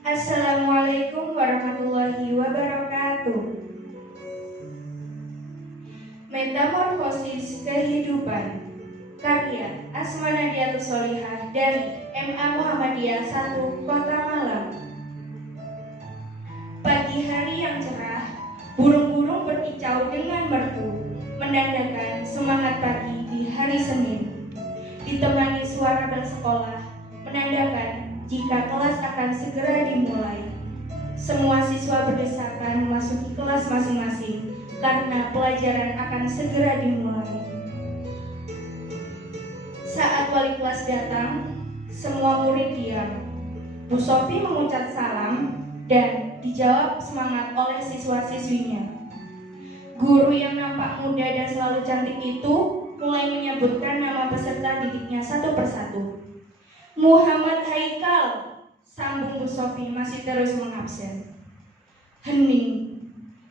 Assalamualaikum warahmatullahi wabarakatuh. Metamorfosis Kehidupan, karya Asma Nadiatus Solihah dari MA Muhammadiyah 1 Kota Malang. Pagi hari yang cerah, burung-burung berkicau dengan merdu, menandakan semangat pagi di hari Senin. Ditemani suara bel sekolah, menandakan jika kelas akan segera dimulai. Semua siswa berdesakan memasuki kelas masing-masing karena pelajaran akan segera dimulai. Saat wali kelas datang, semua murid diam. Bu Sofi mengucap salam dan dijawab semangat oleh siswa-siswinya. Guru yang nampak muda dan selalu cantik itu mulai menyebutkan nama peserta didiknya satu persatu. Muhammad Haikal, sambung Bu Sofi masih terus mengabsen. Hening,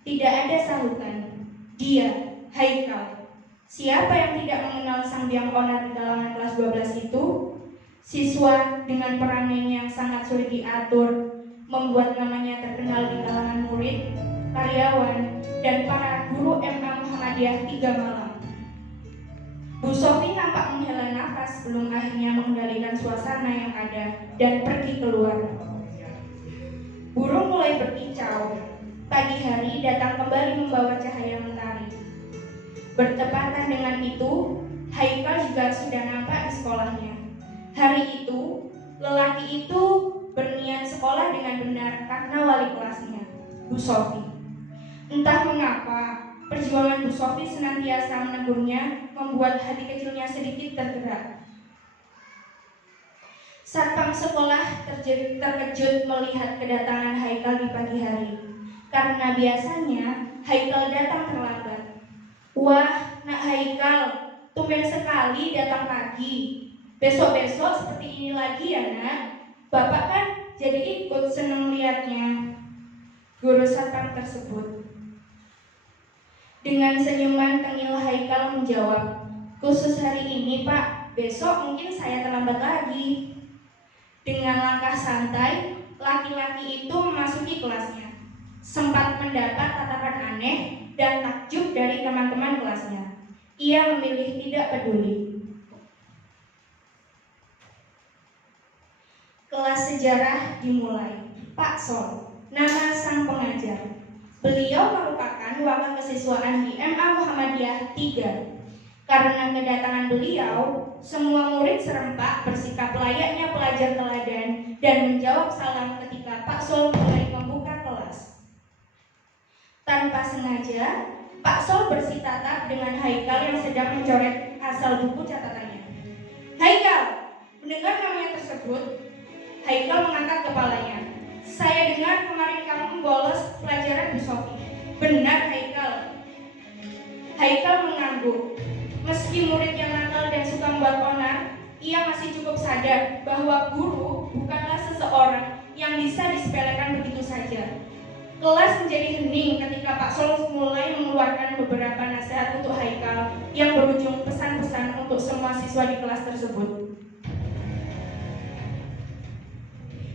tidak ada sahutan. Dia, Haikal. Siapa yang tidak mengenal sang biang onar di kalangan kelas 12 itu? Siswa dengan perangainya yang sangat sulit diatur, membuat namanya terkenal di kalangan murid, karyawan, dan para guru MA Muhammadiyah 3 Malang. Bu Sofi nampak menghela nafas sebelum akhirnya mengendalikan suasana yang ada dan pergi keluar. Burung mulai berkicau. Pagi hari datang kembali membawa cahaya mentari. Bertepatan dengan itu, Haikal juga sudah nampak di sekolahnya. Hari itu, lelaki itu berniat sekolah dengan benar karena wali kelasnya, Bu Sofi. Entah mengapa, perjuangan Bu Sofi senantiasa menegurnya membuat hati kecilnya sedikit tergerak. Satpam sekolah terkejut melihat kedatangan Haikal di pagi hari, karena biasanya Haikal datang terlambat. Wah, nak Haikal, tumben sekali datang pagi. Besok-besok seperti ini lagi ya nak. Bapak kan jadi ikut seneng lihatnya, guru satpam tersebut. Dengan senyuman tengil Haikal menjawab, khusus hari ini pak, besok mungkin saya terlambat lagi. Dengan langkah santai, laki-laki itu memasuki kelasnya. Sempat mendapat tatapan aneh dan takjub dari teman-teman kelasnya. Ia memilih tidak peduli. Kelas sejarah dimulai. Pak Sol, nama sang pengajar. Beliau merupakan wakil kesiswaan di MA Muhammadiyah 3. Karena kedatangan beliau, semua murid serempak bersikap layaknya pelajar teladan dan menjawab salam ketika Pak Sol mulai membuka kelas. Tanpa sengaja, Pak Sol bersitatap dengan Haikal yang sedang mencoret asal buku catatannya. Haikal, mendengar namanya tersebut, Haikal mengangkat kepalanya. Saya dengar kemarin kamu bolos pelajaran Bu Sofi. Benar Haikal. Haikal mengangguk. Meski murid yang nakal dan suka membuat onar, ia masih cukup sadar bahwa guru bukanlah seseorang yang bisa disepelekan begitu saja. Kelas menjadi hening ketika Pak Sol mulai mengeluarkan beberapa nasihat untuk Haikal yang berujung pesan-pesan untuk semua siswa di kelas tersebut.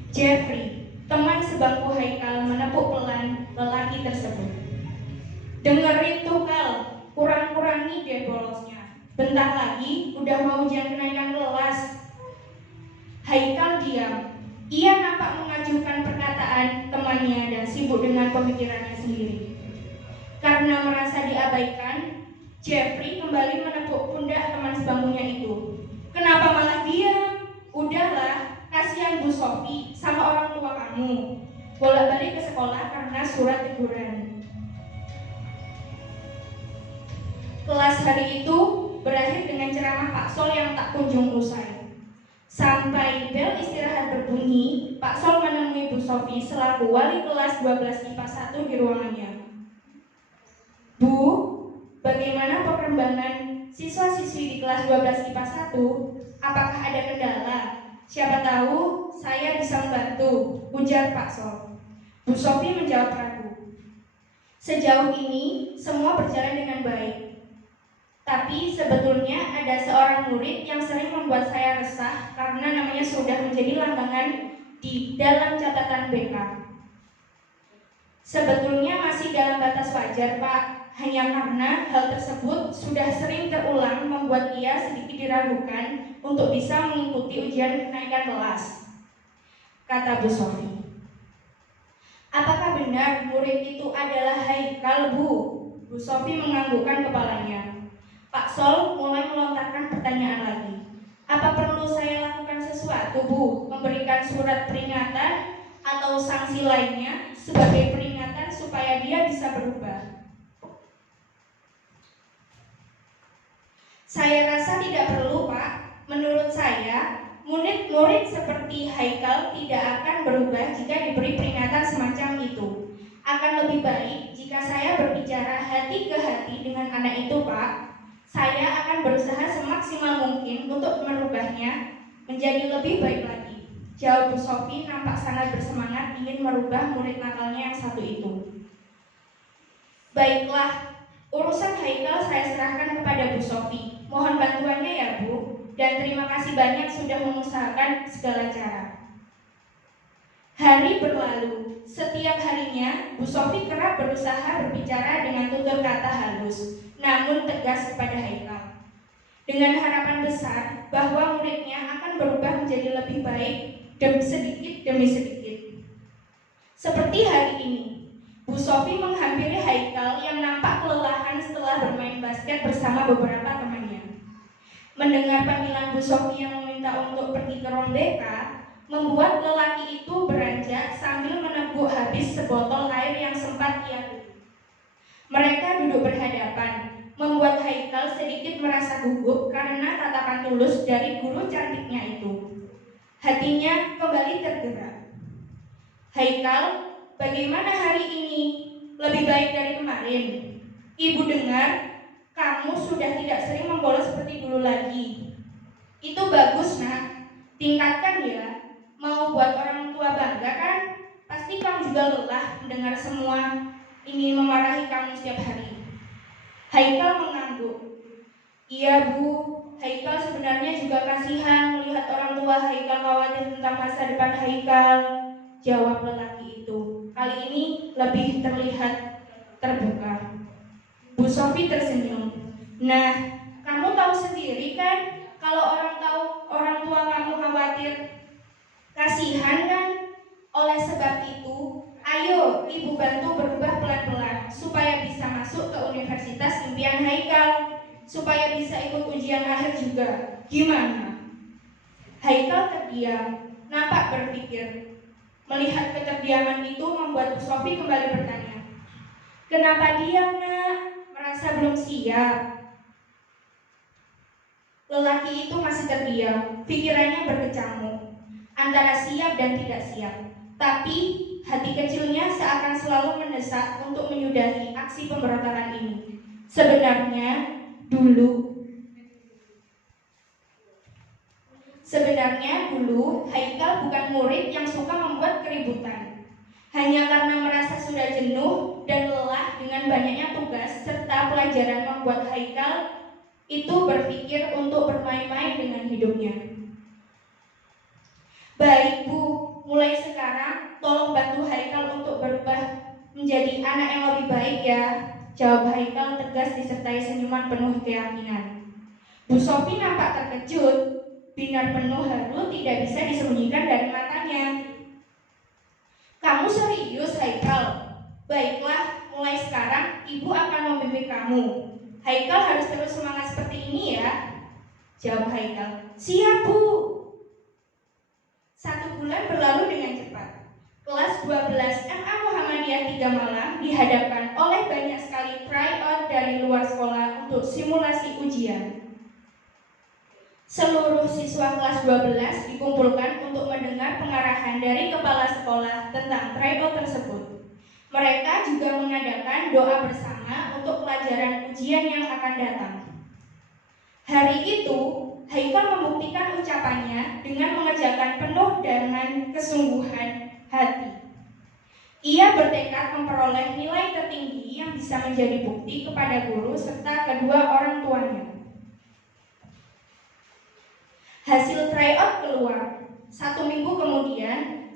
Jeffrey, teman sebangku Haikal, menepuk pelan lelaki tersebut. Dengerin tuh Kal, kurang-kurangi deh bolosnya. Bentar lagi udah mau ujian kenaikan kelas. Haikal diam. Ia nampak mengajukan perkataan temannya dan sibuk dengan pemikirannya sendiri. Karena merasa diabaikan, Jeffrey kembali menepuk pundak teman sebangkunya itu. Kenapa malah diam? Udahlah, kasihan Bu Sofi sama orang tua kamu. Bolak-balik ke sekolah karena surat teguran. Kelas hari itu berakhir dengan ceramah Pak Sol yang tak kunjung usai. Sampai bel istirahat berbunyi, Pak Sol menemui Bu Sofi selaku wali kelas 12 IPA 1 di ruangannya. Bu, bagaimana perkembangan siswa-siswi di kelas 12 IPA 1? Apakah ada kendala? Siapa tahu saya bisa membantu, ujar Pak Sol. Bu Sofi menjawab ragu. Sejauh ini semua berjalan dengan baik. Tapi sebetulnya ada seorang murid yang sering membuat saya resah karena namanya sudah menjadi langganan di dalam catatan BK. Sebetulnya masih dalam batas wajar, Pak. Hanya karena hal tersebut sudah sering terulang membuat ia sedikit diragukan untuk bisa mengikuti ujian kenaikan kelas, kata Bu Sofi. Apakah benar murid itu adalah Haikal, Bu? Bu Sofi menganggukkan kepalanya. Pak Sol mulai melontarkan pertanyaan lagi. Apa perlu saya lakukan sesuatu, Bu? Memberikan surat peringatan atau sanksi lainnya sebagai peringatan supaya dia bisa berubah? Saya rasa tidak perlu, Pak. Menurut saya, murid-murid seperti Haikal tidak akan berubah jika diberi peringatan semacam itu. Akan lebih baik jika saya berbicara hati ke hati dengan anak itu, Pak. Saya akan berusaha semaksimal mungkin untuk merubahnya menjadi lebih baik lagi. Jawab Bu Sofi nampak sangat bersemangat ingin merubah murid nakalnya yang satu itu. Baiklah, urusan Haikal saya serahkan kepada Bu Sofi. Mohon bantuannya ya, Bu. Dan terima kasih banyak sudah mengusahakan segala cara. Hari berlalu. Setiap harinya, Bu Sofi kerap berusaha berbicara dengan tutur kata halus, namun tegas kepada Haikal, dengan harapan besar bahwa muridnya akan berubah menjadi lebih baik sedikit demi sedikit. Seperti hari ini, Bu Sofi menghampiri Haikal yang nampak kelelahan setelah bermain basket bersama beberapa temannya. Mendengar panggilan Bu Sofi yang meminta untuk pergi ke ruang BK, membuat lelaki itu beranjak sambil meneguk habis sebotol air yang sempat ia beli. Mereka duduk berhadapan, membuat Haikal sedikit merasa gugup karena tatapan tulus dari guru cantiknya itu. Hatinya kembali tergerak. Haikal, bagaimana hari ini? Lebih baik dari kemarin. Ibu dengar, kamu sudah tidak sering membolos seperti dulu lagi. Itu bagus, Nak. Tingkatkan ya. Mau buat orang tua bangga kan? Pasti kamu juga lelah mendengar semua ini memarahi kamu setiap hari. Haikal mengangguk. Iya, Bu. Haikal sebenarnya juga kasihan melihat orang tua Haikal khawatir tentang masa depan Haikal. Jawab lelaki itu. Kali ini lebih terlihat terbuka. Bu Sofi tersenyum. Nah, kamu tahu sendiri kan kalau orang tua kamu khawatir, kasihan kan? Oleh sebab itu, ayo Ibu bantu berubah pelan-pelan supaya bisa masuk ke universitas impian Haikal, supaya bisa ikut ujian akhir juga. Gimana? Haikal terdiam, nampak berpikir. Melihat keterdiaman itu membuat Bu Sofi kembali bertanya. Kenapa diam, Nak? Merasa belum siap? Lelaki itu masih terdiam, pikirannya berkecamuk antara siap dan tidak siap. Tapi hati kecilnya seakan selalu mendesak untuk menyudahi aksi pemberontakan ini. Sebenarnya dulu Haikal bukan murid yang suka membuat keributan. Hanya karena merasa sudah jenuh dan lelah dengan banyaknya tugas serta pelajaran membuat Haikal itu berpikir untuk bermain-main dengan hidupnya. Baik, Bu, mulai sekarang tolong bantu Haikal untuk berubah menjadi anak yang lebih baik ya. Jawab Haikal tegas disertai senyuman penuh keyakinan. Bu Sofi nampak terkejut. Binar penuh haru tidak bisa disembunyikan dari matanya. Kamu serius, Haikal? Baiklah, mulai sekarang Ibu akan membimbing kamu. Haikal harus terus semangat seperti ini ya. Jawab Haikal. Siap, Bu. 1 bulan berlalu dengan cepat. Kelas 12 MA Muhammadiyah 3 Malang dihadapkan oleh banyak sekali tryout dari luar sekolah untuk simulasi ujian. Seluruh siswa kelas 12 dikumpulkan untuk mendengar pengarahan dari kepala sekolah tentang tryout tersebut. Mereka juga mengadakan doa bersama untuk pelajaran ujian yang akan datang. Hari itu, Haikal membuktikan ucapannya dengan mengerjakan penuh dengan kesungguhan hati. Ia bertekad memperoleh nilai tertinggi yang bisa menjadi bukti kepada guru serta kedua orang tuanya. Hasil tryout keluar. 1 minggu kemudian,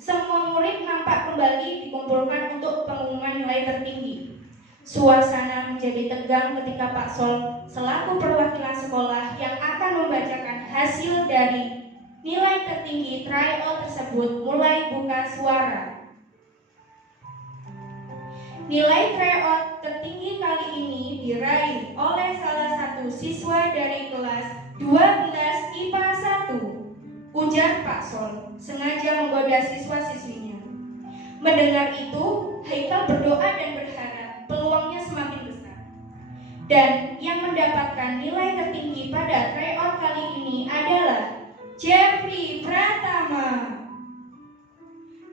Suasana menjadi tegang ketika Pak Sol selaku perwakilan sekolah yang akan membacakan hasil dari nilai tertinggi tryout tersebut mulai buka suara. Nilai tryout tertinggi kali ini diraih oleh salah satu siswa dari kelas 12 IPA 1, ujar Pak Sol, sengaja menggoda siswa-siswinya. Mendengar itu, Haikal berdoa dan berharap peluangnya semakin besar. Dan yang mendapatkan nilai tertinggi pada tryout kali ini adalah Jeffrey Pratama.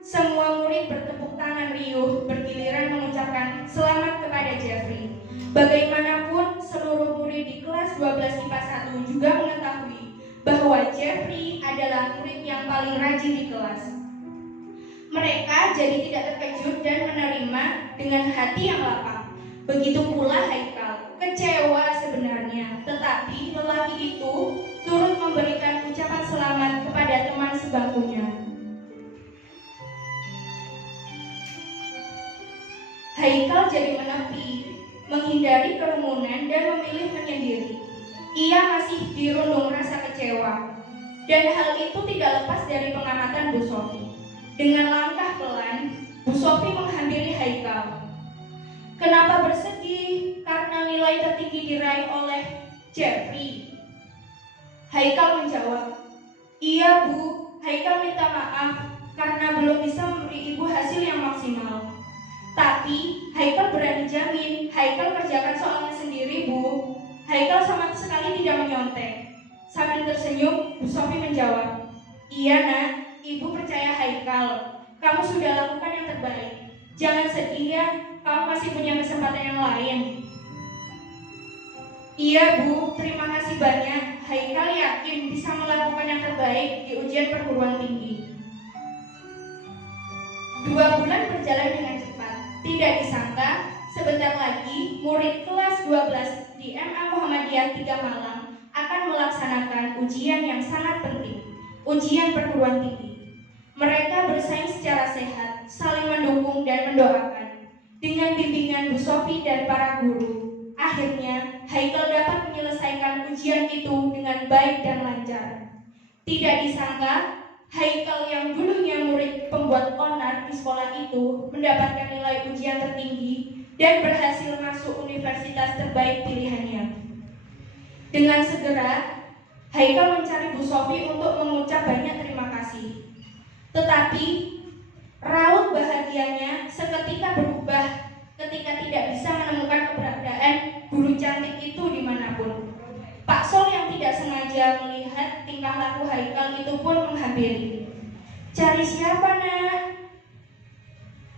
Semua murid bertepuk tangan riuh bergiliran mengucapkan selamat kepada Jeffrey. Bagaimanapun, seluruh murid di kelas 12 IPA 1 juga mengetahui bahwa Jeffrey adalah murid yang paling rajin di kelas. Mereka jadi tidak terkejut dan menerima dengan hati yang lapang. Begitu pula Haikal, kecewa sebenarnya, tetapi lelaki itu turut memberikan ucapan selamat kepada teman sebangkunya. Haikal jadi menepi, menghindari kerumunan dan memilih menyendiri. Ia masih dirundung rasa kecewa, dan hal itu tidak lepas dari pengamatan Bu Sofi. Dengan langkah pelan, Bu Sofi menghampiri Haikal. Kenapa bersedih? Karena nilai tertinggi diraih oleh Jeffrey. Haikal menjawab, iya Bu, Haikal minta maaf karena belum bisa memberi Ibu hasil yang maksimal. Tapi Haikal berani jamin, Haikal kerjakan soalnya sendiri Bu. Haikal sama sekali tidak menyontek. Sambil tersenyum, Bu Sofi menjawab, iya Nak, Ibu percaya Haikal. Kamu sudah lakukan yang terbaik. Jangan sedih ya, kamu masih punya kesempatan yang lain. Iya Bu, terima kasih banyak. Haikal yakin bisa melakukan yang terbaik di ujian perguruan tinggi. 2 bulan berjalan dengan cepat. Tidak disangka, sebentar lagi murid kelas 12 di MA Muhammadiyah 3 Malang akan melaksanakan ujian yang sangat penting, ujian perguruan tinggi. Mereka bersaing secara sehat, saling mendukung dan mendoakan. Dengan bimbingan Bu Sofi dan para guru, akhirnya Haikal dapat menyelesaikan ujian itu dengan baik dan lancar. Tidak disangka, Haikal yang dulunya murid pembuat onar di sekolah itu mendapatkan nilai ujian tertinggi dan berhasil masuk universitas terbaik pilihannya. Dengan segera, Haikal mencari Bu Sofi untuk mengucap banyak terima kasih. Tetapi, raut bahagianya seketika berubah ketika tidak bisa menemukan keberadaan guru cantik itu dimanapun. Pak Sol yang tidak sengaja melihat tingkah laku Haikal itu pun menghampiri. Cari siapa Nak?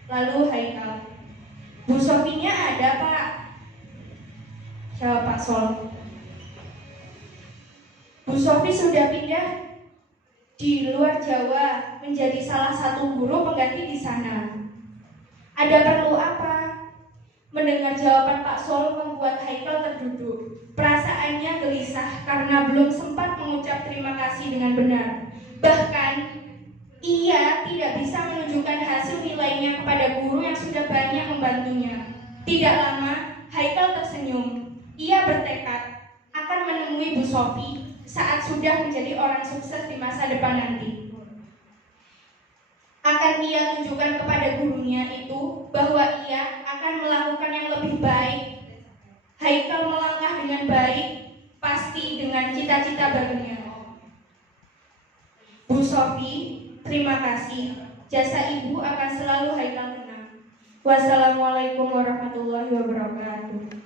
Lalu Haikal, Bu Sofinya ada Pak. Jawab Pak Sol. Bu Sofi sudah pindah di luar Jawa menjadi salah satu guru pengganti di sana. Ada perlu apa? Mendengar jawaban Pak Sol membuat Haikal terduduk. Perasaannya gelisah karena belum sempat mengucap terima kasih dengan benar. Bahkan, ia tidak bisa menunjukkan hasil nilainya kepada guru yang sudah banyak membantunya. Tidak lama, Haikal tersenyum. Ia bertekad akan menemui Bu Sofi saat sudah menjadi orang sukses di masa depan nanti. Akan ia tunjukkan kepada gurunya itu bahwa ia akan melakukan yang lebih baik. Haikal melangkah dengan baik, pasti dengan cita-cita barunya. Bu Sofi, terima kasih. Jasa Ibu akan selalu Haikal kenang. Wassalamualaikum warahmatullahi wabarakatuh.